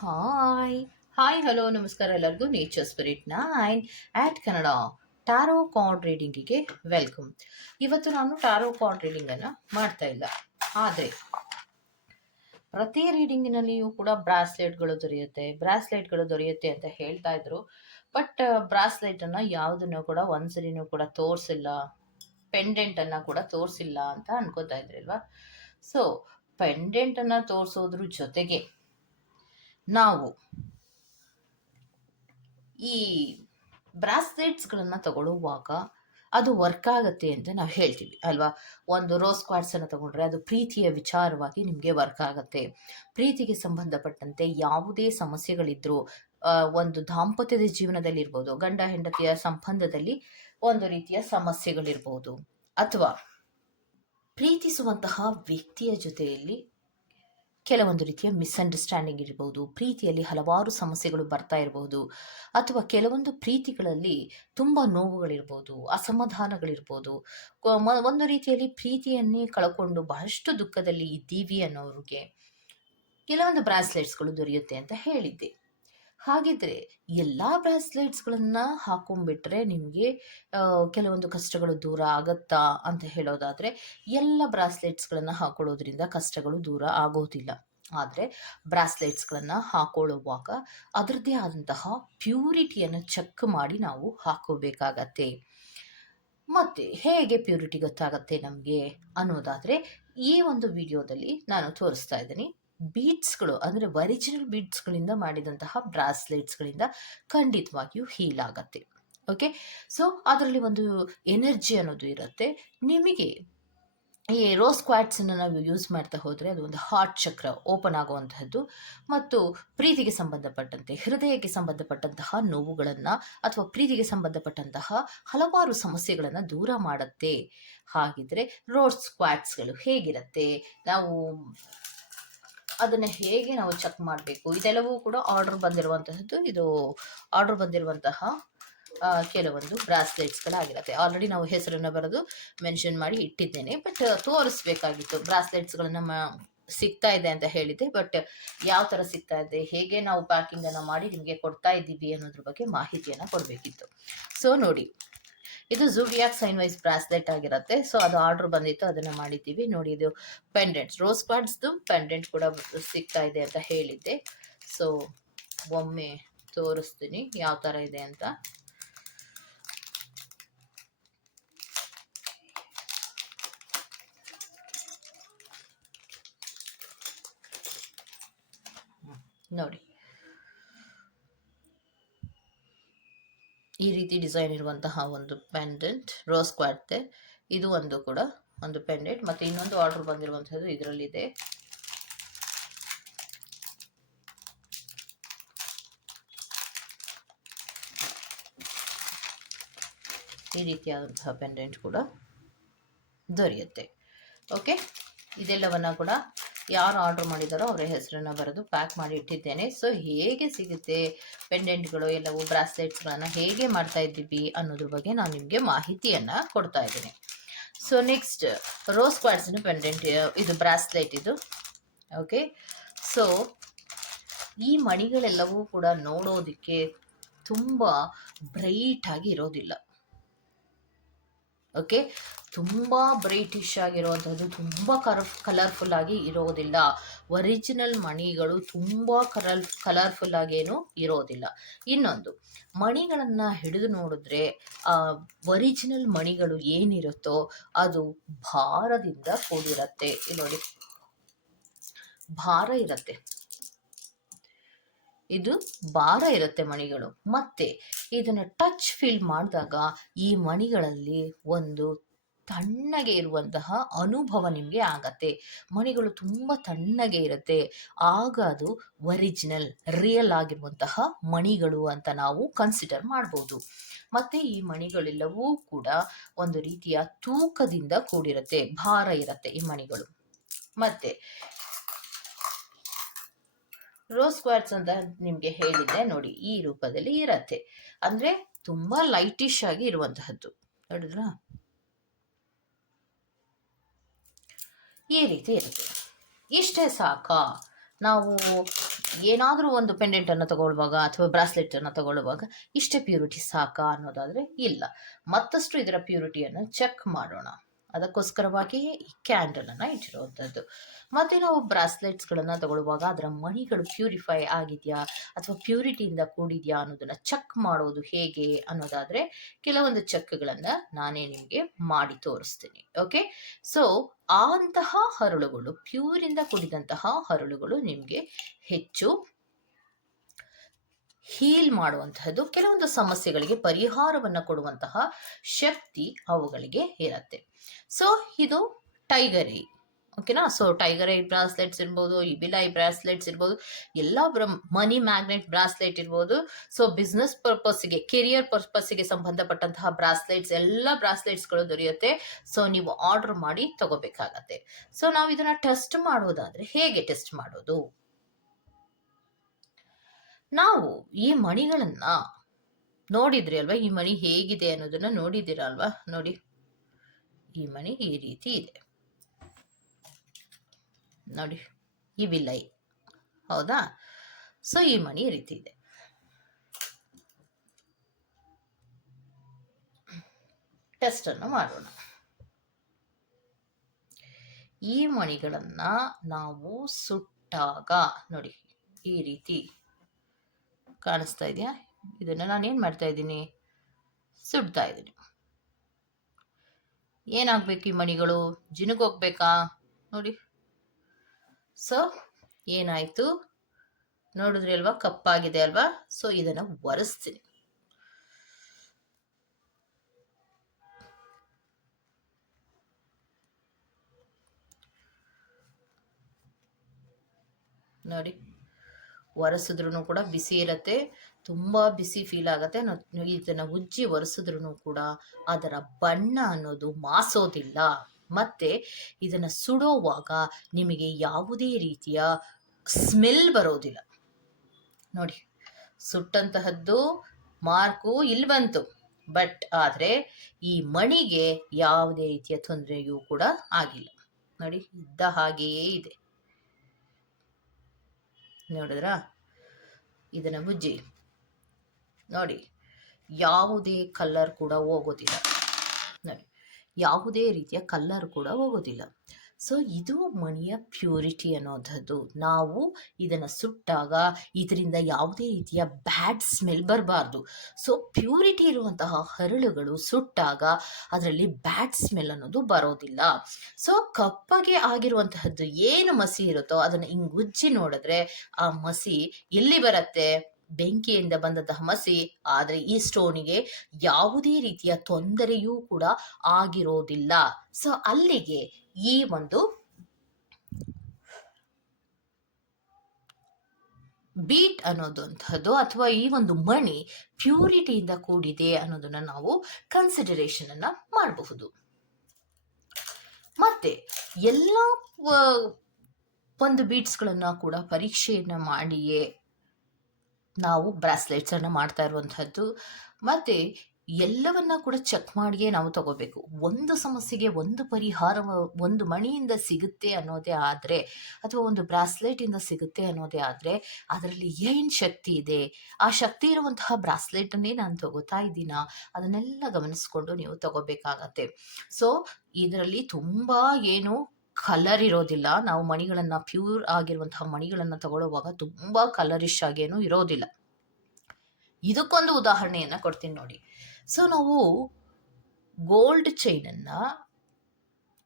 Hi hi hello ನಮಸ್ಕಾರ ಎಲ್ಲರಿಗೂ. Nature spirit nine at Kannada tarot card ರೀಡಿಂಗಿಗೆ welcome ಇವತ್ತು ನಾನು ಟಾರೋ ಕಾರ್ಡ್ ರೀಡಿಂಗನ್ನು ಮಾಡ್ತಾ ಇಲ್ಲ. ಆದರೆ, ಪ್ರತಿ ರೀಡಿಂಗಿನಲ್ಲಿಯೂ ಕೂಡ ಬ್ರಾಸ್ಲೆಟ್ಗಳು ದೊರೆಯುತ್ತೆ. ಬ್ರಾಸ್ಲೆಟ್ಗಳು ದೊರೆಯುತ್ತೆ ಅಂತ ಹೇಳ್ತಾ ಇದ್ರು. ಬಟ್ ಬ್ರಾಸ್ಲೆಟನ್ನು ಯಾವುದನ್ನು ಕೂಡ ಒಂದ್ಸರಿನೂ ಕೂಡ ತೋರಿಸಿಲ್ಲ. ಪೆಂಡೆಂಟನ್ನು ಕೂಡ ತೋರಿಸಿಲ್ಲ ಅಂತ ಅನ್ಕೋತಾ ಇದ್ರಲ್ವಾ ಸೊ ಪೆಂಡೆಂಟನ್ನು ತೋರಿಸೋದ್ರ ಜೊತೆಗೆ ನಾವು ಈ ಬ್ರಾಸ್ಲೆಟ್ಸ್ಗಳನ್ನು ತಗೊಳ್ಳುವಾಗ ಅದು ವರ್ಕ್ ಆಗುತ್ತೆ ಅಂತ ನಾವು ಹೇಳ್ತೀವಿ, ಅಲ್ವಾ? ಒಂದು ರೋಸ್ ಕ್ವಾಡ್ಸನ್ನು ತಗೊಂಡ್ರೆ ಅದು ಪ್ರೀತಿಯ ವಿಚಾರವಾಗಿ ನಿಮಗೆ ವರ್ಕ್ ಆಗುತ್ತೆ. ಪ್ರೀತಿಗೆ ಸಂಬಂಧಪಟ್ಟಂತೆ ಯಾವುದೇ ಸಮಸ್ಯೆಗಳಿದ್ರು ಒಂದು ದಾಂಪತ್ಯದ ಜೀವನದಲ್ಲಿ ಇರ್ಬೋದು, ಗಂಡ, ಹೆಂಡತಿಯ ಸಂಬಂಧದಲ್ಲಿ ಒಂದು ರೀತಿಯ ಸಮಸ್ಯೆಗಳಿರ್ಬೋದು, ಅಥವಾ ಪ್ರೀತಿಸುವಂತಹ ವ್ಯಕ್ತಿಯ ಜೊತೆಯಲ್ಲಿ ಕೆಲವೊಂದು ರೀತಿಯ ಮಿಸ್ಅಂಡರ್ಸ್ಟ್ಯಾಂಡಿಂಗ್ ಇರಬಹುದು ಪ್ರೀತಿಯಲ್ಲಿ ಹಲವಾರು ಸಮಸ್ಯೆಗಳು ಬರ್ತಾ ಇರಬಹುದು ಅಥವಾ ಕೆಲವೊಂದು ಪ್ರೀತಿಗಳಲ್ಲಿ ತುಂಬ ನೋವುಗಳಿರ್ಬೋದು, ಅಸಮಾಧಾನಗಳಿರ್ಬೋದು. ಒಂದು ರೀತಿಯಲ್ಲಿ ಪ್ರೀತಿಯನ್ನೇ ಕಳ್ಕೊಂಡು ಬಹಳಷ್ಟು ದುಃಖದಲ್ಲಿ ಇದ್ದೀವಿ ಅನ್ನೋರಿಗೆ ಕೆಲವೊಂದು ಬ್ರಾಸ್ಲೆಟ್ಸ್ಗಳು ದೊರೆಯುತ್ತೆ ಅಂತ ಹೇಳಿದ್ದೆ. ಹಾಗಿದ್ರೆ ಎಲ್ಲ ಬ್ರಾಸ್ಲೆಟ್ಸ್ಗಳನ್ನು ಹಾಕೊಂಡ್ಬಿಟ್ರೆ ನಿಮಗೆ ಕೆಲವೊಂದು ಕಷ್ಟಗಳು ದೂರ ಆಗತ್ತಾ ಅಂತ ಹೇಳೋದಾದರೆ ಎಲ್ಲ ಬ್ರಾಸ್ಲೆಟ್ಸ್ಗಳನ್ನು ಹಾಕೊಳ್ಳೋದ್ರಿಂದ ಕಷ್ಟಗಳು ದೂರ ಆಗೋದಿಲ್ಲ. ಆದರೆ ಬ್ರಾಸ್ಲೆಟ್ಸ್ಗಳನ್ನು ಹಾಕೊಳ್ಳುವಾಗ ಅದರದ್ದೇ ಆದಂತಹ ಪ್ಯೂರಿಟಿಯನ್ನು ಚೆಕ್ ಮಾಡಿ ನಾವು ಹಾಕೋಬೇಕಾಗತ್ತೆ. ಮತ್ತು ಹೇಗೆ ಪ್ಯೂರಿಟಿ ಗೊತ್ತಾಗತ್ತೆ ನಮಗೆ ಅನ್ನೋದಾದರೆ ಈ ಒಂದು ವಿಡಿಯೋದಲ್ಲಿ ನಾನು ತೋರಿಸ್ತಾ ಇದ್ದೀನಿ. ಬೀಡ್ಸ್ಗಳು ಅಂದರೆ ಒರಿಜಿನಲ್ ಬೀಡ್ಸ್ಗಳಿಂದ ಮಾಡಿದಂತಹ ಬ್ರಾಸ್ಲೆಟ್ಸ್ಗಳಿಂದ ಖಂಡಿತವಾಗಿಯೂ ಹೀಲ್ ಆಗತ್ತೆ. ಓಕೆ? ಸೊ, ಅದರಲ್ಲಿ ಒಂದು ಎನರ್ಜಿ ಅನ್ನೋದು ಇರುತ್ತೆ. ನಿಮಗೆ ಈ ರೋಸ್ ಕ್ವಾಟ್ಸನ್ನು ನಾವು ಯೂಸ್ ಮಾಡ್ತಾ ಹೋದರೆ ಅದು ಒಂದು ಹಾರ್ಟ್ ಚಕ್ರ ಓಪನ್ ಆಗುವಂತಹದ್ದು ಮತ್ತು ಪ್ರೀತಿಗೆ ಸಂಬಂಧಪಟ್ಟಂತೆ, ಹೃದಯಕ್ಕೆ ಸಂಬಂಧಪಟ್ಟಂತಹ ನೋವುಗಳನ್ನು ಅಥವಾ ಪ್ರೀತಿಗೆ ಸಂಬಂಧಪಟ್ಟಂತಹ ಹಲವಾರು ಸಮಸ್ಯೆಗಳನ್ನು ದೂರ ಮಾಡುತ್ತೆ. ಹಾಗಿದ್ರೆ ರೋಸ್ ಕ್ವಾಟ್ಸ್ಗಳು ಹೇಗಿರುತ್ತೆ? ನಾವು ಅದನ್ನು ಹೇಗೆ ನಾವು ಚೆಕ್ ಮಾಡಬೇಕು? ಇದೆಲ್ಲವೂ ಕೂಡ ಆರ್ಡರ್ ಬಂದಿರುವಂತಹದ್ದು, ಇದು ಆರ್ಡರ್ ಬಂದಿರುವಂತಹ ಕೆಲವೊಂದು ಬ್ರಾಸ್ಲೆಟ್ಸ್ಗಳಾಗಿರುತ್ತೆ ಆಲ್ರೆಡಿ ನಾವು ಹೆಸರನ್ನು ಬರೆದು ಮೆನ್ಷನ್ ಮಾಡಿ ಇಟ್ಟಿದ್ದೇನೆ. ಬಟ್ ತೋರಿಸ್ಬೇಕಾಗಿತ್ತು. ಬ್ರಾಸ್ಲೆಟ್ಸ್ಗಳನ್ನು ಮ, ಸಿಗ್ತಾ ಇದೆ ಅಂತ ಹೇಳಿದೆ ಬಟ್ ಯಾವ ಥರ ಸಿಗ್ತಾ ಇದೆ? ಹೇಗೆ ನಾವು ಪ್ಯಾಕಿಂಗನ್ನು ಮಾಡಿ ನಿಮಗೆ ಕೊಡ್ತಾ ಇದ್ದೀವಿ ಅನ್ನೋದ್ರ ಬಗ್ಗೆ ಮಾಹಿತಿಯನ್ನು ಕೊಡಬೇಕಿತ್ತು. ಸೊ ನೋಡಿ ಇದು ಝೂವಿಯಾಕ್ ಸೈನ್ ವೈಸ್ ಬ್ರಾಸ್ಲೆಟ್ ಆಗಿರುತ್ತೆ. ಸೊ ಅದು ಆರ್ಡರ್ ಬಂದಿತ್ತು. ಅದನ್ನು ಮಾಡಿದ್ದೀವಿ. ನೋಡಿ, ಇದು ಪೆಂಡೆಂಟ್ಸ್ ರೋಸ್ ಕ್ವಾಡ್ಸ್ದು ಪೆಂಡೆಂಟ್ ಕೂಡ ಸಿಗ್ತಾ ಇದೆ ಅಂತ ಹೇಳಿದ್ದೆ. ಸೊ ಒಮ್ಮೆ ತೋರಿಸ್ತೀನಿ ಯಾವ ಥರ ಇದೆ ಅಂತ. ನೋಡಿ. ಈ ರೀತಿ ಡಿಸೈನ್ ಇರುವಂತಹ ಒಂದು ಪೆಂಡೆಂಟ್ ರೋಸ್ ಕ್ವಾಡ್ತೆ ಇದು ಒಂದು ಕೂಡ ಒಂದು ಪೆಂಡೆಂಟ್ ಮತ್ತು ಇನ್ನೊಂದು ಆರ್ಡರ್ ಬಂದಿರುವಂಥದ್ದು ಇದರಲ್ಲಿದೆ. ಈ ರೀತಿಯಾದಂತಹ ಪೆಂಡೆಂಟ್ ಕೂಡ ದೊರೆಯುತ್ತೆ. ಓಕೆ? ಇದೆಲ್ಲವನ್ನ ಕೂಡ ಯಾರು ಆರ್ಡರ್ ಮಾಡಿದಾರೋ ಅವರ ಹೆಸರನ್ನು ಬರೆದು ಪ್ಯಾಕ್ ಮಾಡಿ ಇಟ್ಟಿದ್ದೇನೆ. ಸೊ ಹೇಗೆ ಸಿಗುತ್ತೆ ಪೆಂಡೆಂಟ್ಗಳು ಎಲ್ಲವೂ ಬ್ರಾಸ್ಲೆಟ್ಸ್ಗಳನ್ನು ಹೇಗೆ ಮಾಡ್ತಾ ಇದ್ದೀವಿ ಅನ್ನೋದ್ರ ಬಗ್ಗೆ ನಾನು ನಿಮಗೆ ಮಾಹಿತಿಯನ್ನು ಕೊಡ್ತಾ ಇದ್ದೀನಿ. ಸೊ ನೆಕ್ಸ್ಟ್ ರೋಸ್ ಕ್ವಾಡ್ಸಿನ ಪೆಂಡೆಂಟ್ ಇದು ಬ್ರಾಸ್ಲೆಟ್ ಇದು. ಓಕೆ ಸೊ ಈ ಮಣಿಗಳೆಲ್ಲವೂ ಕೂಡ ನೋಡೋದಕ್ಕೆ ತುಂಬ ಬ್ರೈಟ್ ಆಗಿ ಇರೋದಿಲ್ಲ. ಓಕೆ ತುಂಬ ಬ್ರೈಟಿಷ್ ಆಗಿರುವಂಥದ್ದು ತುಂಬ ಕರ್ ಕಲರ್ಫುಲ್ ಆಗಿ ಇರೋದಿಲ್ಲ. ಒರಿಜಿನಲ್ ಮಣಿಗಳು ತುಂಬ ಕಲರ್ ಕಲರ್ಫುಲ್ ಆಗೇನು ಇರೋದಿಲ್ಲ. ಇನ್ನೊಂದು, ಮಣಿಗಳನ್ನು ಹಿಡಿದು ನೋಡಿದ್ರೆ, ಆ ಒರಿಜಿನಲ್ ಮಣಿಗಳು ಏನಿರುತ್ತೋ ಅದು ಭಾರದಿಂದ ಕೂಡಿರುತ್ತೆ. ಇಲ್ಲಿ ನೋಡಿ. ಭಾರ ಇರುತ್ತೆ. ಇದು ಭಾರ ಇರುತ್ತೆ ಮಣಿಗಳು. ಮತ್ತೆ, ಇದನ್ನು ಟಚ್ ಫೀಲ್ ಮಾಡಿದಾಗ ಈ ಮಣಿಗಳಲ್ಲಿ ಒಂದು ತಣ್ಣಗೆ ಇರುವಂತಹ ಅನುಭವ ನಿಮಗೆ ಆಗತ್ತೆ. ಮಣಿಗಳು ತುಂಬ ತಣ್ಣಗೆ ಇರುತ್ತೆ. ಆಗ ಅದು ಒರಿಜಿನಲ್ ರಿಯಲ್ ಆಗಿರುವಂತಹ ಮಣಿಗಳು ಅಂತ ನಾವು ಕನ್ಸಿಡರ್ ಮಾಡ್ಬೋದು. ಮತ್ತೆ ಈ ಮಣಿಗಳೆಲ್ಲವೂ ಕೂಡ ಒಂದು ರೀತಿಯ ತೂಕದಿಂದ ಕೂಡಿರುತ್ತೆ, ಭಾರ ಇರುತ್ತೆ ಈ ಮಣಿಗಳು. ಮತ್ತೆ ರೋಸ್ ಕ್ವಾರ್ಟ್ಸ್ ಅಂತ ನಿಮಗೆ ಹೇಳಿದ್ದೆ ನೋಡಿ, ಈ ರೂಪದಲ್ಲಿ ಇರತ್ತೆ. ಅಂದ್ರೆ ತುಂಬಾ ಲೈಟಿಶ್ ಆಗಿ ಇರುವಂತಹದ್ದು. ನೋಡಿದ್ರಾ? ಈ ರೀತಿ ಇರುತ್ತೆ. ಇಷ್ಟೇ ಸಾಕಾ? ನಾವು ಏನಾದರೂ ಒಂದು ಪೆಂಡೆಂಟನ್ನು ತಗೊಳ್ಳುವಾಗ ಅಥವಾ ಬ್ರಾಸ್ಲೆಟನ್ನು ತಗೊಳ್ಳುವಾಗ ಇಷ್ಟೇ ಪ್ಯೂರಿಟಿ ಸಾಕಾ ಅನ್ನೋದಾದರೆ ಇಲ್ಲ. ಮತ್ತಷ್ಟು ಇದರ ಪ್ಯೂರಿಟಿಯನ್ನು ಚೆಕ್ ಮಾಡೋಣ. ಅದಕ್ಕೋಸ್ಕರವಾಗಿಯೇ ಈ ಕ್ಯಾಂಡಲನ್ನು ಇಟ್ಟಿರುವಂಥದ್ದು ಮತ್ತು ನಾವು ಬ್ರಾಸ್ಲೆಟ್ಸ್ಗಳನ್ನು ತಗೊಳ್ಳುವಾಗ ಅದರ ಮಣಿಗಳು ಪ್ಯೂರಿಫೈ ಆಗಿದೆಯಾ ಅಥವಾ ಪ್ಯೂರಿಟಿಯಿಂದ ಕೂಡಿದೆಯಾ ಅನ್ನೋದನ್ನು ಚೆಕ್ ಮಾಡೋದು ಹೇಗೆ ಅನ್ನೋದಾದರೆ ಕೆಲವೊಂದು ಚೆಕ್ಗಳನ್ನು ನಾನೇ ನಿಮಗೆ ಮಾಡಿ ತೋರಿಸ್ತೀನಿ, ಓಕೆ? ಸೊ, ಅಂತಹ ಹರಳುಗಳು, ಪ್ಯೂರಿಂದ ಕೂಡಿದಂತಹ ಹರಳುಗಳು ನಿಮಗೆ ಹೆಚ್ಚು ಹೀಲ್ ಮಾಡುವಂತಹದ್ದು ಕೆಲವೊಂದು ಸಮಸ್ಯೆಗಳಿಗೆ ಪರಿಹಾರವನ್ನು ಕೊಡುವಂತಹ ಶಕ್ತಿ ಅವುಗಳಿಗೆ ಇರುತ್ತೆ. ಸೊ ಇದು ಟೈಗರ್ ಓಕೆನಾ ಸೊ ಟೈಗರ್ ಐ ಬ್ರಾಸ್ಲೆಟ್ಸ್ ಇರ್ಬೋದು ಇಬಿಲೈ ಬ್ರಾಸ್ಲೆಟ್ಸ್ ಇರ್ಬೋದು, ಎಲ್ಲ ಮನಿ ಮ್ಯಾಗ್ನೆಟ್ ಬ್ರಾಸ್ಲೆಟ್ ಇರ್ಬೋದು. ಸೊ ಬಿಸ್ನೆಸ್ ಪರ್ಪಸ್ಗೆ ಕೆರಿಯರ್ ಪರ್ಪಸ್ಗೆ ಸಂಬಂಧಪಟ್ಟಂತಹ ಬ್ರಾಸ್ಲೆಟ್ಸ್ ಎಲ್ಲ ಬ್ರಾಸ್ಲೆಟ್ಸ್ಗಳು ದೊರೆಯುತ್ತೆ. ಸೊ ನೀವು ಆರ್ಡರ್ ಮಾಡಿ ತಗೋಬೇಕಾಗತ್ತೆ. ಸೊ ನಾವು ಇದನ್ನ ಟೆಸ್ಟ್ ಮಾಡೋದಾದ್ರೆ ಹೇಗೆ ಟೆಸ್ಟ್ ಮಾಡೋದು? ನಾವು ಈ ಮಣಿಗಳನ್ನ ನೋಡಿದ್ರಿ ಅಲ್ವಾ? ಈ ಮಣಿ ಹೇಗಿದೆ ಅನ್ನೋದನ್ನ ನೋಡಿದ್ದೀರಾ ಅಲ್ವಾ? ನೋಡಿ. ಈ ಮಣಿ ಈ ರೀತಿ ಇದೆ. ನೋಡಿ, ಈ ವಿಲೈ. ಹೌದಾ? ಸೊ, ಈ ಮಣಿ ಈ ರೀತಿ ಇದೆ. ಟೆಸ್ಟ್ ಅನ್ನು ಮಾಡೋಣ. ಈ ಮಣಿಗಳನ್ನ ನಾವು ಸುಟ್ಟಾಗ, ನೋಡಿ, ಈ ರೀತಿ ಕಾಣಿಸ್ತಾ ಇದೆಯಾ? ಇದನ್ನು ನಾನು ಏನು ಮಾಡ್ತಾ ಇದ್ದೀನಿ? ಸುಡ್ತಾ ಇದ್ದೀನಿ. ಏನಾಗಬೇಕು ಈ ಮಣಿಗಳು? ಹೋಗ್ಬೇಕಾ? ನೋಡಿ. ಸೊ ಏನಾಯಿತು? ನೋಡಿದ್ರಿ ಅಲ್ವಾ? ಕಪ್ಪಾಗಿದೆ ಅಲ್ವಾ? ಸೊ ಇದನ್ನು ಒರೆಸ್ತೀನಿ. ನೋಡಿ. ಒರೆಸಿದ್ರೂ ಕೂಡ ಬಿಸಿ ಇರತ್ತೆ. ತುಂಬ ಬಿಸಿ ಫೀಲ್ ಆಗುತ್ತೆ. ಇದನ್ನು ಉಜ್ಜಿ ಒರೆಸಿದ್ರೂ ಕೂಡ ಅದರ ಬಣ್ಣ ಅನ್ನೋದು ಮಾಸೋದಿಲ್ಲ. ಮತ್ತೆ ಇದನ್ನು ಸುಡೋವಾಗ ನಿಮಗೆ ಯಾವುದೇ ರೀತಿಯ ಸ್ಮೆಲ್ ಬರೋದಿಲ್ಲ. ನೋಡಿ, ಸುಟ್ಟಂತಹದ್ದು ಮಾರ್ಕು ಇಲ್ಲಿ ಬಂತು ಬಟ್ ಆದರೆ ಈ ಮಣಿಗೆ ಯಾವುದೇ ರೀತಿಯ ತೊಂದರೆಯೂ ಕೂಡ ಆಗಿಲ್ಲ. ನೋಡಿ, ಇದ್ದ ಹಾಗೆಯೇ ಇದೆ. ನೋಡಿದ್ರಾ? ಇದನ್ನು ಬುಜ್ಜಿ. ನೋಡಿ ಯಾವುದೇ ಕಲ್ಲರ್ ಕೂಡ ಹೋಗೋದಿಲ್ಲ. ನೋಡಿ ಯಾವುದೇ ರೀತಿಯ ಕಲ್ಲರ್ ಕೂಡ ಹೋಗೋದಿಲ್ಲ. ಸೊ ಇದು ಮಣಿಯ ಪ್ಯೂರಿಟಿ ಅನ್ನೋಂಥದ್ದು ನಾವು ಇದನ್ನು ಸುಟ್ಟಾಗ ಇದರಿಂದ ಯಾವುದೇ ರೀತಿಯ ಬ್ಯಾಡ್ ಸ್ಮೆಲ್ ಬರಬಾರ್ದು. ಸೊ ಪ್ಯೂರಿಟಿ ಇರುವಂತಹ ಹರಳುಗಳು ಸುಟ್ಟಾಗ ಅದರಲ್ಲಿ ಬ್ಯಾಡ್ ಸ್ಮೆಲ್ ಅನ್ನೋದು ಬರೋದಿಲ್ಲ. ಸೊ ಕಪ್ಪಗೆ ಆಗಿರುವಂತಹದ್ದು ಏನು ಮಸಿ ಇರುತ್ತೋ ಅದನ್ನು ಹಿಂಗೆ ಉಜ್ಜಿ ನೋಡಿದ್ರೆ ಆ ಮಸಿ ಎಲ್ಲಿ ಬರುತ್ತೆ? ಬೆಂಕಿಯಿಂದ ಬಂದಂತಹ ಮಸಿ. ಆದರೆ ಈ ಸ್ಟೋನಿಗೆ ಯಾವುದೇ ರೀತಿಯ ತೊಂದರೆಯೂ ಕೂಡ ಆಗಿರೋದಿಲ್ಲ. ಸೊ ಅಲ್ಲಿಗೆ ಈ ಒಂದು ಬೀಟ್ ಅನ್ನೋದಂಥದ್ದು ಅಥವಾ ಈ ಒಂದು ಮಣಿ ಪ್ಯೂರಿಟಿಯಿಂದ ಕೂಡಿದೆ ಅನ್ನೋದನ್ನ ನಾವು ಕನ್ಸಿಡರೇಷನ್ ಅನ್ನ ಮಾಡಬಹುದು. ಮತ್ತೆ ಎಲ್ಲ ಒಂದು ಬೀಟ್ಸ್ಗಳನ್ನ ಕೂಡ ಪರೀಕ್ಷೆಯನ್ನ ಮಾಡಿಯೇ ನಾವು ಬ್ರಾಸ್ಲೆಟ್ಸನ್ನು ಮಾಡ್ತಾ ಇರುವಂತಹದ್ದು. ಮತ್ತು ಎಲ್ಲವನ್ನ ಕೂಡ ಚೆಕ್ ಮಾಡಿಯೇ ನಾವು ತಗೋಬೇಕು. ಒಂದು ಸಮಸ್ಯೆಗೆ ಒಂದು ಪರಿಹಾರ, ಒಂದು ಮಣಿಯಿಂದ ಸಿಗುತ್ತೆ ಅನ್ನೋದೇ ಆದರೆ, ಅಥವಾ ಒಂದು ಬ್ರಾಸ್ಲೆಟಿಂದ ಸಿಗುತ್ತೆ ಅನ್ನೋದೇ ಆದರೆ, ಅದರಲ್ಲಿ ಏನು ಶಕ್ತಿ ಇದೆ? ಆ ಶಕ್ತಿ ಇರುವಂತಹ ಬ್ರಾಸ್ಲೆಟನ್ನೇ ನಾನು ತಗೋತಾ ಇದ್ದೀನ? ಅದನ್ನೆಲ್ಲ ಗಮನಿಸ್ಕೊಂಡು ನೀವು ತಗೋಬೇಕಾಗತ್ತೆ. ಸೊ ಇದರಲ್ಲಿ ತುಂಬ ಏನು ಕಲರ್ ಇರೋದಿಲ್ಲ. ನಾವು ಮಣಿಗಳನ್ನು ಪ್ಯೂರ್ ಆಗಿರುವಂತಹ ಮಣಿಗಳನ್ನು ತಗೊಳ್ಳುವಾಗ ತುಂಬ ಕಲರಿಶ್ ಆಗೇನು ಇರೋದಿಲ್ಲ. ಇದಕ್ಕೊಂದು ಉದಾಹರಣೆಯನ್ನು ಕೊಡ್ತೀನಿ ನೋಡಿ. ಸೊ ನಾವು ಗೋಲ್ಡ್ ಚೈನನ್ನು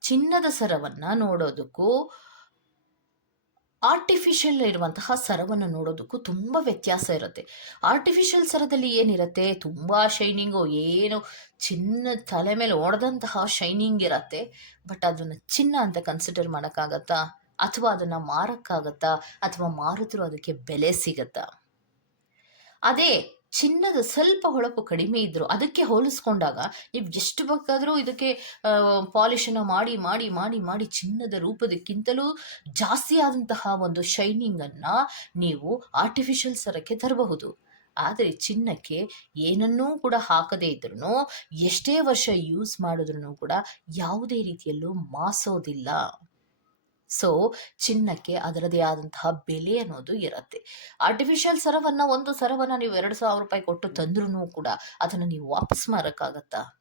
ಚಿನ್ನದ ಸರವನ್ನು ನೋಡೋದಕ್ಕೂ ಆರ್ಟಿಫಿಷಿಯಲ್ ಇರುವಂತಹ ಸರವನ್ನು ನೋಡೋದಕ್ಕೂ ತುಂಬ ವ್ಯತ್ಯಾಸ ಇರುತ್ತೆ. ಆರ್ಟಿಫಿಷಿಯಲ್ ಸರದಲ್ಲಿ ಏನಿರುತ್ತೆ? ತುಂಬ ಶೈನಿಂಗು ಏನು ಚಿನ್ನ ತಲೆ ಮೇಲೆ ಒಡೆದಂತಹ ಶೈನಿಂಗ್ ಇರತ್ತೆ. ಬಟ್ ಅದನ್ನು ಚಿನ್ನ ಅಂತ ಕನ್ಸಿಡರ್ ಮಾಡೋಕ್ಕಾಗತ್ತಾ? ಅಥವಾ ಅದನ್ನು ಮಾರಕ್ಕಾಗತ್ತಾ? ಅಥವಾ ಮಾರಿದ್ರೂ ಅದಕ್ಕೆ ಬೆಲೆ ಸಿಗತ್ತಾ? ಅದೇ ಚಿನ್ನದ ಸ್ವಲ್ಪ ಹೊಳಪು ಕಡಿಮೆ ಇದ್ದರೂ ಅದಕ್ಕೆ ಹೋಲಿಸ್ಕೊಂಡಾಗ ನೀವು ಎಷ್ಟು ಬೇಕಾದರೂ ಇದಕ್ಕೆ ಪಾಲಿಶನ್ನು ಮಾಡಿ ಮಾಡಿ ಮಾಡಿ ಮಾಡಿ ಚಿನ್ನದ ರೂಪದಕ್ಕಿಂತಲೂ ಜಾಸ್ತಿ ಆದಂತಹ ಒಂದು ಶೈನಿಂಗನ್ನು ನೀವು ಆರ್ಟಿಫಿಷಿಯಲ್ ಸರಕ್ಕೆ ತರಬಹುದು. ಆದರೆ ಚಿನ್ನಕ್ಕೆ ಏನನ್ನೂ ಕೂಡ ಹಾಕದೇ ಇದ್ರೂ ಎಷ್ಟೇ ವರ್ಷ ಯೂಸ್ ಮಾಡಿದ್ರೂ ಕೂಡ ಯಾವುದೇ ರೀತಿಯಲ್ಲೂ ಮಾಸೋದಿಲ್ಲ. ಸೊ, ಚಿನ್ನಕ್ಕೆ ಅದರದೇ ಆದಂತಹ ಬೆಲೆ ಅನ್ನೋದು ಇರುತ್ತೆ. ಆರ್ಟಿಫಿಷಿಯಲ್ ಸರವನ್ನ, ಒಂದು ಸರವನ್ನ ನೀವು ಎರಡು ಸಾವಿರ ರೂಪಾಯಿ ಕೊಟ್ಟು ತಂದ್ರೂ ಕೂಡ ಅದನ್ನು ನೀವು ವಾಪಸ್ ಮಾರಕ್ಕಾಗತ್ತಾ?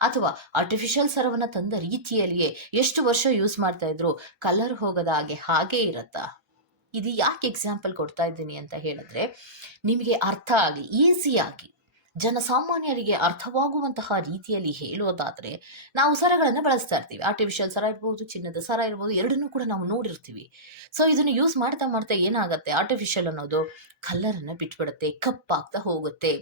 ಅಥವಾ ಆರ್ಟಿಫಿಷಿಯಲ್ ಸರವನ್ನ ತಂದ ರೀತಿಯಲ್ಲಿಯೇ ಎಷ್ಟು ವರ್ಷ ಯೂಸ್ ಮಾಡ್ತಾ ಇದ್ರು ಕಲರ್ ಹೋಗದ ಹಾಗೆ ಹಾಗೇ ಇರತ್ತಾ? ಇದು ಯಾಕೆ ಎಕ್ಸಾಂಪಲ್ ಕೊಡ್ತಾ ಇದ್ದೀನಿ ಅಂತ ಹೇಳಿದ್ರೆ, ನಿಮಗೆ ಅರ್ಥ ಆಗಿ ಈಸಿಯಾಗಿ ಜನಸಾಮಾನ್ಯರಿಗೆ ಅರ್ಥವಾಗುವಂತಹ ರೀತಿಯಲ್ಲಿ ಹೇಳೋದಾದ್ರೆ ನಾವು ಸರಗಳನ್ನು ಬಳಸ್ತಾ ಇರ್ತೀವಿ. ಆರ್ಟಿಫಿಷಿಯಲ್ ಸರ ಇರ್ಬೋದು, ಚಿನ್ನದ ಸರ ಇರ್ಬೋದು, ಎರಡನ್ನೂ ಕೂಡ ನಾವು ನೋಡಿರ್ತೀವಿ. ಸೊ ಇದನ್ನು ಯೂಸ್ ಮಾಡ್ತಾ ಮಾಡ್ತಾ ಏನಾಗುತ್ತೆ? ಆರ್ಟಿಫಿಷಿಯಲ್ ಅನ್ನೋದು ಕಲ್ಲರನ್ನು ಬಿಟ್ಬಿಡುತ್ತೆ, ಕಪ್ಪಾಗ್ತಾ ಹೋಗುತ್ತೆ.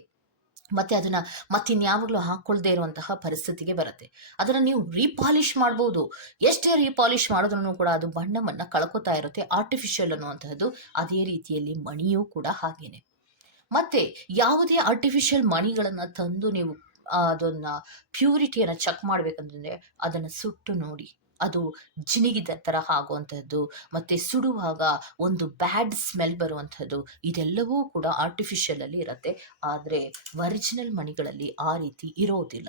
ಮತ್ತೆ ಅದನ್ನ ಮತ್ತಿನ್ಯಾವಾಗಲೂ ಹಾಕೊಳ್ದೇ ಇರುವಂತಹ ಪರಿಸ್ಥಿತಿಗೆ ಬರುತ್ತೆ. ಅದನ್ನ ನೀವು ರೀಪಾಲಿಶ್ ಮಾಡ್ಬೋದು. ಎಷ್ಟೇ ರೀಪಾಲಿಶ್ ಮಾಡಿದ್ರು ಕೂಡ ಅದು ಬಣ್ಣವನ್ನ ಕಳ್ಕೊತಾ ಇರುತ್ತೆ. ಆರ್ಟಿಫಿಷಿಯಲ್ ಅನ್ನುವಂತಹದ್ದು ಅದೇ ರೀತಿಯಲ್ಲಿ ಮಣಿಯೂ ಕೂಡ ಹಾಗೇನೆ. ಮತ್ತೆ ಯಾವುದೇ ಆರ್ಟಿಫಿಷಿಯಲ್ ಮಣಿಗಳನ್ನು ತಂದು ನೀವು ಅದನ್ನ ಪ್ಯೂರಿಟಿಯನ್ನ ಚೆಕ್ ಮಾಡ್ಬೇಕಂತಂದ್ರೆ ಅದನ್ನ ಸುಟ್ಟು ನೋಡಿ. ಅದು ಜಿನಿಗಿದ ತರಹ ಆಗುವಂತಹದ್ದು, ಮತ್ತೆ ಸುಡುವಾಗ ಒಂದು ಬ್ಯಾಡ್ ಸ್ಮೆಲ್ ಬರುವಂಥದ್ದು ಇದೆಲ್ಲವೂ ಕೂಡ ಆರ್ಟಿಫಿಷಿಯಲ್ ಅಲ್ಲಿ ಇರುತ್ತೆ. ಆದರೆ ಒರಿಜಿನಲ್ ಮಣಿಗಳಲ್ಲಿ ಆ ರೀತಿ ಇರೋದಿಲ್ಲ.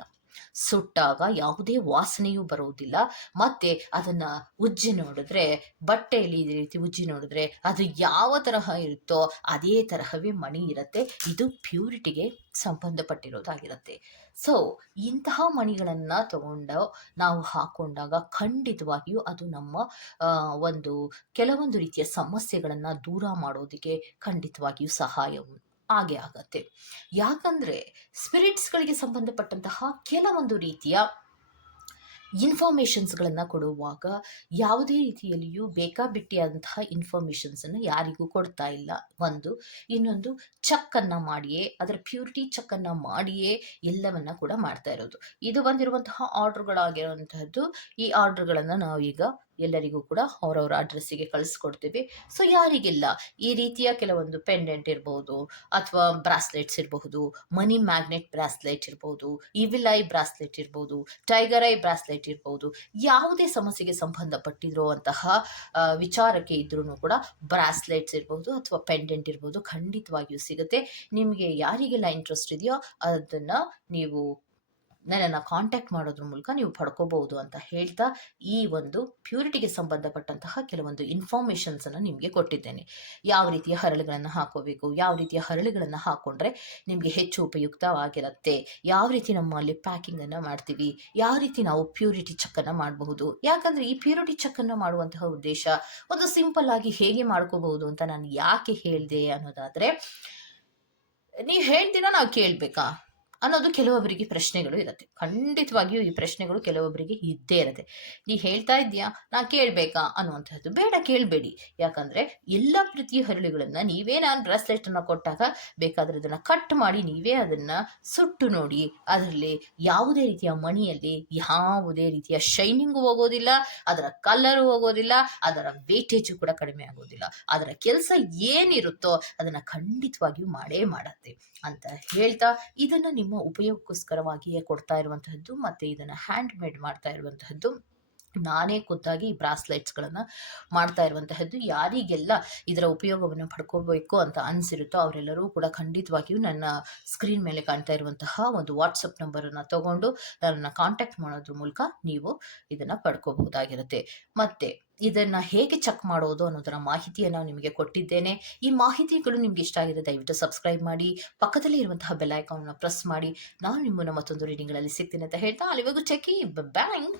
ಸುಟ್ಟಾಗ ಯಾವುದೇ ವಾಸನೆಯೂ ಬರುವುದಿಲ್ಲ. ಮತ್ತೆ ಅದನ್ನ ಉಜ್ಜಿ ನೋಡಿದ್ರೆ, ಬಟ್ಟೆಯಲ್ಲಿ ಇದೇ ರೀತಿ ಉಜ್ಜಿ ನೋಡಿದ್ರೆ ಅದು ಯಾವ ತರಹ ಇರುತ್ತೋ ಅದೇ ತರಹವೇ ಮಣಿ ಇರುತ್ತೆ. ಇದು ಪ್ಯೂರಿಟಿಗೆ ಸಂಬಂಧಪಟ್ಟಿರೋದಾಗಿರುತ್ತೆ. ಸೊ ಇಂತಹ ಮಣಿಗಳನ್ನ ತಗೊಂಡು ನಾವು ಹಾಕೊಂಡಾಗ ಖಂಡಿತವಾಗಿಯೂ ಅದು ನಮ್ಮ ಒಂದು ಕೆಲವೊಂದು ರೀತಿಯ ಸಮಸ್ಯೆಗಳನ್ನ ದೂರ ಮಾಡೋದಕ್ಕೆ ಖಂಡಿತವಾಗಿಯೂ ಸಹಾಯ ಆಗೇ ಆಗತ್ತೆ. ಯಾಕಂದ್ರೆ ಸ್ಪಿರಿಟ್ಸ್ಗಳಿಗೆ ಸಂಬಂಧಪಟ್ಟಂತಹ ಕೆಲವೊಂದು ರೀತಿಯ ಇನ್ಫಾರ್ಮೇಷನ್ಸ್ಗಳನ್ನು ಕೊಡುವಾಗ ಯಾವುದೇ ರೀತಿಯಲ್ಲಿಯೂ ಬೇಕಾಬಿಟ್ಟಿಯಾದಂತಹ ಇನ್ಫಾರ್ಮೇಷನ್ಸನ್ನು ಯಾರಿಗೂ ಕೊಡ್ತಾ ಇಲ್ಲ. ಒಂದು, ಇನ್ನೊಂದು ಚೆಕ್ಕನ್ನು ಮಾಡಿಯೇ, ಅದರ ಪ್ಯೂರಿಟಿ ಚೆಕ್ಕನ್ನು ಮಾಡಿಯೇ ಎಲ್ಲವನ್ನ ಕೂಡ ಮಾಡ್ತಾ ಇರೋದು. ಇದು ಬಂದಿರುವಂತಹ ಆರ್ಡ್ರ್ಗಳಾಗಿರುವಂತಹದ್ದು ಈ ಆರ್ಡ್ರ್ಗಳನ್ನು ನಾವೀಗ ಎಲ್ಲರಿಗೂ ಕೂಡ ಅವರವರ ಅಡ್ರೆಸ್ಸಿಗೆ ಕಳಿಸ್ಕೊಡ್ತೀವಿ. ಸೊ ಯಾರಿಗಿಲ್ಲ, ಈ ರೀತಿಯ ಕೆಲವೊಂದು ಪೆಂಡೆಂಟ್ ಇರಬಹುದು ಅಥವಾ ಬ್ರಾಸ್ಲೆಟ್ಸ್ ಇರಬಹುದು ಮನಿ ಮ್ಯಾಗ್ನೆಟ್ ಬ್ರಾಸ್ಲೆಟ್ ಇರಬಹುದು ಇವಿಲ್ ಐ ಬ್ರಾಸ್ಲೆಟ್ ಇರ್ಬೋದು ಟೈಗರ್ ಐ ಬ್ರಾಸ್ಲೆಟ್ ಇರಬಹುದು ಯಾವುದೇ ಸಮಸ್ಯೆಗೆ ಸಂಬಂಧಪಟ್ಟಿರುವಂತಹ ವಿಚಾರಕ್ಕೆ ಇದ್ರೂ ಕೂಡ ಬ್ರಾಸ್ಲೆಟ್ಸ್ ಇರಬಹುದು ಅಥವಾ ಪೆಂಡೆಂಟ್ ಇರಬಹುದು ಖಂಡಿತವಾಗಿಯೂ ಸಿಗುತ್ತೆ. ನಿಮಗೆ ಯಾರಿಗೆಲ್ಲ ಇಂಟ್ರೆಸ್ಟ್ ಇದೆಯೋ ಅದನ್ನು ನೀವು ನನ್ನನ್ನು ಕಾಂಟ್ಯಾಕ್ಟ್ ಮಾಡೋದ್ರ ಮೂಲಕ ನೀವು ಪಡ್ಕೋಬಹುದು ಅಂತ ಹೇಳ್ತಾ ಈ ಒಂದು ಪ್ಯೂರಿಟಿಗೆ ಸಂಬಂಧಪಟ್ಟಂತಹ ಕೆಲವೊಂದು ಇನ್ಫಾರ್ಮೇಷನ್ಸನ್ನು ನಿಮಗೆ ಕೊಟ್ಟಿದ್ದೇನೆ. ಯಾವ ರೀತಿಯ ಹರಳುಗಳನ್ನು ಹಾಕೋಬೇಕು, ಯಾವ ರೀತಿಯ ಹರಳುಗಳನ್ನು ಹಾಕೊಂಡ್ರೆ ನಿಮಗೆ ಹೆಚ್ಚು ಉಪಯುಕ್ತವಾಗಿರುತ್ತೆ, ಯಾವ ರೀತಿ ನಮ್ಮಲ್ಲಿ ಪ್ಯಾಕಿಂಗನ್ನು ಮಾಡ್ತೀವಿ, ಯಾವ ರೀತಿ ನಾವು ಪ್ಯೂರಿಟಿ ಚೆಕ್ಕನ್ನು ಮಾಡಬಹುದು, ಯಾಕಂದರೆ ಈ ಪ್ಯೂರಿಟಿ ಚೆಕ್ಕನ್ನು ಮಾಡುವಂತಹ ಉದ್ದೇಶ ಒಂದು ಸಿಂಪಲ್ ಆಗಿ ಹೇಗೆ ಮಾಡ್ಕೋಬಹುದು ಅಂತ ನಾನು ಯಾಕೆ ಹೇಳಿದೆ ಅನ್ನೋದಾದರೆ, ನೀವು ಹೇಳ್ತೀರಾ ನಾವು ಕೇಳಬೇಕಾ? ಅನ್ನೋದು ಕೆಲವೊಬ್ಬರಿಗೆ ಪ್ರಶ್ನೆಗಳು ಇರುತ್ತೆ. ಖಂಡಿತವಾಗಿಯೂ ಈ ಪ್ರಶ್ನೆಗಳು ಕೆಲವೊಬ್ಬರಿಗೆ ಇದ್ದೇ ಇರುತ್ತೆ. ನೀ ಹೇಳ್ತಾ ಇದೆಯಾ ನಾ ಕೇಳಬೇಕಾ? ಅನ್ನುವಂಥದ್ದು ಬೇಡ, ಕೇಳಬೇಡಿ. ಯಾಕಂದರೆ ಎಲ್ಲ ಪ್ರತಿ ಹರಳುಗಳನ್ನು ನೀವೇ ನಾನು ಬ್ರಾಸ್ಲೆಟನ್ನು ಕೊಟ್ಟಾಗ ಬೇಕಾದರೆ ಅದನ್ನು ಕಟ್ ಮಾಡಿ ನೀವೇ ಅದನ್ನು ಸುಟ್ಟು ನೋಡಿ ಅದರಲ್ಲಿ ಯಾವುದೇ ರೀತಿಯ ಮಣಿಯಲ್ಲಿ ಯಾವುದೇ ರೀತಿಯ ಶೈನಿಂಗು ಹೋಗೋದಿಲ್ಲ, ಅದರ ಕಲರು ಹೋಗೋದಿಲ್ಲ, ಅದರ ವೇಟೇಜು ಕೂಡ ಕಡಿಮೆ ಆಗೋದಿಲ್ಲ. ಅದರ ಕೆಲಸ ಏನಿರುತ್ತೋ ಅದನ್ನು ಖಂಡಿತವಾಗಿಯೂ ಮಾಡೇ ಮಾಡತ್ತೆ. ಅಂತ ಹೇಳ್ತಾ ಇದನ್ನು ನಿಮ್ಮ ಉಪಯೋಗಕ್ಕೋಸ್ಕರವಾಗಿಯೇ ಕೊಡ್ತಾ ಇರುವಂತಹದ್ದು ಮತ್ತು ಇದನ್ನು ಹ್ಯಾಂಡ್ ಮೇಡ್ ಮಾಡ್ತಾ ಇರುವಂತಹದ್ದು. ನಾನೇ ಖುದ್ದಾಗಿ ಈ ಬ್ರಾಸ್ಲೆಟ್ಸ್ಗಳನ್ನು ಮಾಡ್ತಾ ಇರುವಂತಹದ್ದು. ಯಾರಿಗೆಲ್ಲ ಇದರ ಉಪಯೋಗವನ್ನು ಪಡ್ಕೋಬೇಕು ಅಂತ ಅನಿಸಿರುತ್ತೋ ಅವರೆಲ್ಲರೂ ಕೂಡ ಖಂಡಿತವಾಗಿಯೂ ನನ್ನ ಸ್ಕ್ರೀನ್ ಮೇಲೆ ಕಾಣ್ತಾ ಇರುವಂತಹ ಒಂದು ವಾಟ್ಸಪ್ ನಂಬರನ್ನು ತಗೊಂಡು ನನ್ನನ್ನು ಕಾಂಟ್ಯಾಕ್ಟ್ ಮಾಡೋದ್ರ ಮೂಲಕ ನೀವು ಇದನ್ನು ಪಡ್ಕೋಬಹುದಾಗಿರುತ್ತೆ. ಮತ್ತು ಇದನ್ನು ಹೇಗೆ ಚೆಕ್ ಮಾಡೋದು ಅನ್ನೋದರ ಮಾಹಿತಿಯನ್ನು ನಿಮಗೆ ಕೊಟ್ಟಿದ್ದೇನೆ. ಈ ಮಾಹಿತಿಗಳು ನಿಮ್ಗೆ ಇಷ್ಟ ಆಗಿದೆ ದಯವಿಟ್ಟು ಸಬ್ಸ್ಕ್ರೈಬ್ ಮಾಡಿ, ಪಕ್ಕದಲ್ಲಿ ಇರುವಂತಹ ಬೆಲ್ ಐಕಾನ್ನ ಪ್ರೆಸ್ ಮಾಡಿ. ನಾನು ನಿಮ್ಮನ್ನು ಮತ್ತೊಂದು ರೀಡಿಂಗ್ಗಳಲ್ಲಿ ಸಿಗ್ತೀನಿ ಅಂತ ಹೇಳ್ತಾ, ಅಲ್ಲಿವರೆಗೂ ಚೆಕಿ ಬ್ಯಾಂಗ್